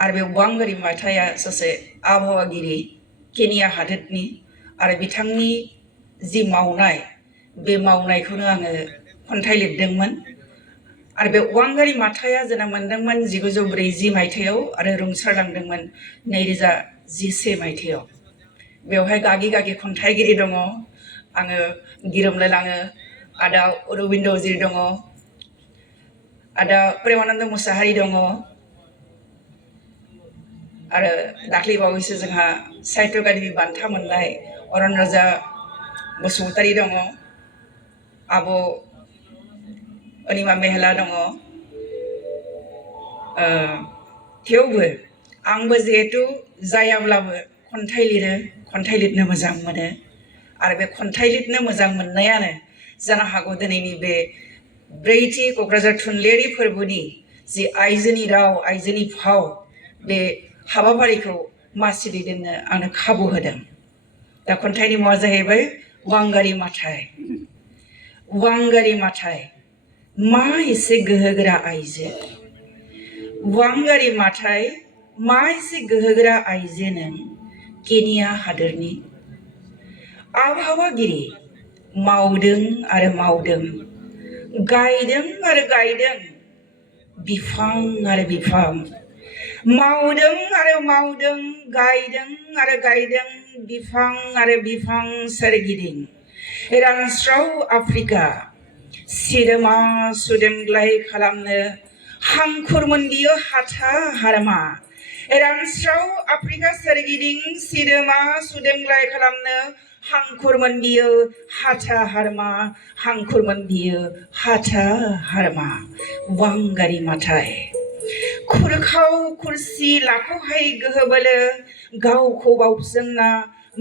आरो बे वांगारि माथाया सासे आबहावागिरि केनिया हादोरनि आरो बिथांनि जि मावनाय बे मावनायखौनो आङो खन्थाइ लिरदोंमोन आरो बे वांगारि माथाया जोनोम मोनदोंमोन 1940 मायथाइयाव आरो रुंसारलांदोंमोन 2011 मायथाइयाव बेवहाय गागि गागि खन्थाइगिरि दङ आङो गिरोमलायलाङो आदा अरबिन्दजी दङ आदा प्रेमानन्द मुसाहारि दङ आरो दाख्लै बावैसो जोंहा साहित्य एकाडेमि बान्था मोननाय अरन राजा बसुमतारी दङ आब' अनिमा मेहला दङ थेवबो आंबो जिहेतु जायाब्लाबो खन्थाइ लिरो खन्थाइ लिरनो मोजां मोनो आरो बे खन्थाइ लिरनो मोजां मोननायानो जानो हागौ दिनैनि बे ब्रैथि क'क्राझार थुनलाइयारि फोरबोनि जि आइजोनि राव आइजोनि फाव बे हाबाफारिखौ मासि दैदेननो आंनो खाबु होदों दा खन्थाइनि मुङा जाहैबाय वांगारि माथाइ वांगारि माथाइ मा एसे गोहोगोरा आइजो वांगारि माथाइ मा एसे गोहोगोरा आइजो नों केनिया हादोरनि आबहावागिरि मावदों आरो मावदों गायदों आरो गायदों बिफां आरो बिफां मावदों आरो मावदों गायदों आरो गायदों बिफां आरो बिफां सोरगिदिं रानस्राव आफ्रिका सिदोमा सुदेमग्लाय खालामनो हांखुरमोन बियो हाथा हारमा रानस्राव आफ्रिका सोरगिदिं सिदोमा सुदेमग्लाय खालामनो हांखुरमोन बियो हाथा हारमा हांखुरमोन बियो हाथा हारमा वांगारि माथाइ खुरखाव खुरसि लाखौहाय गोहो बोलो गावखौ बावसोमना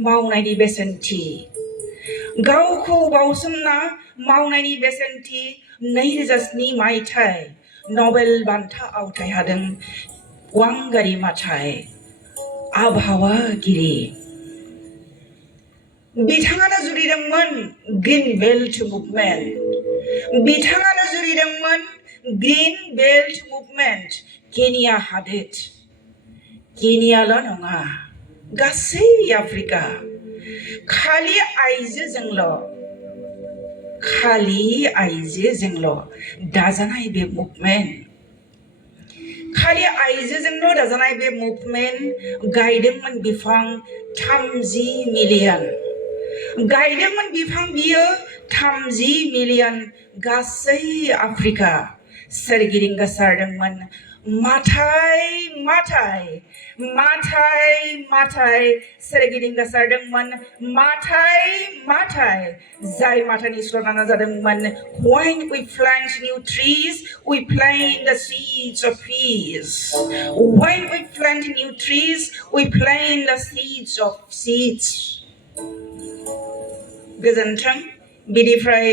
मावनायनि बेसेनथि गावखौ बावसोमना मावनायनि बेसेनथि 2007 मायथाइ नबेल बान्था आवथायहादों वांगारि माथाइ आबहावागिरि बिथाङानो जुरिदोंमोन ग्रीन बेल्ट मुभमेन्ट बिथाङानो जुरिदोंमोन ग्रीन बेल्ट मुभमेन्ट केनिया हादोर केनियाल' नङा गासै आफ्रिका खालि आइजोजोंल' दाजानाय बे मुभमेन्ट खालि आइजोजोंल' दाजानाय बे मुभमेन्ट गायदोंमोन बिफां 30 मिलियन गायदोंमोन बिफां बियो 30 मिलियन गासै आफ्रिका सोरगिदिं गोसारदोंमोन माथाइ माथाइ माथाइ माथाइ सोरगिदिं गोसारदोंमोन माथाइ माथाइ जाय माथाइनि स्ल'गाना जादोंमोन when we plant new trees we plant the seeds of peace when we plant new trees we plant the seeds of seeds गोजोन्थों बिनिफ्राय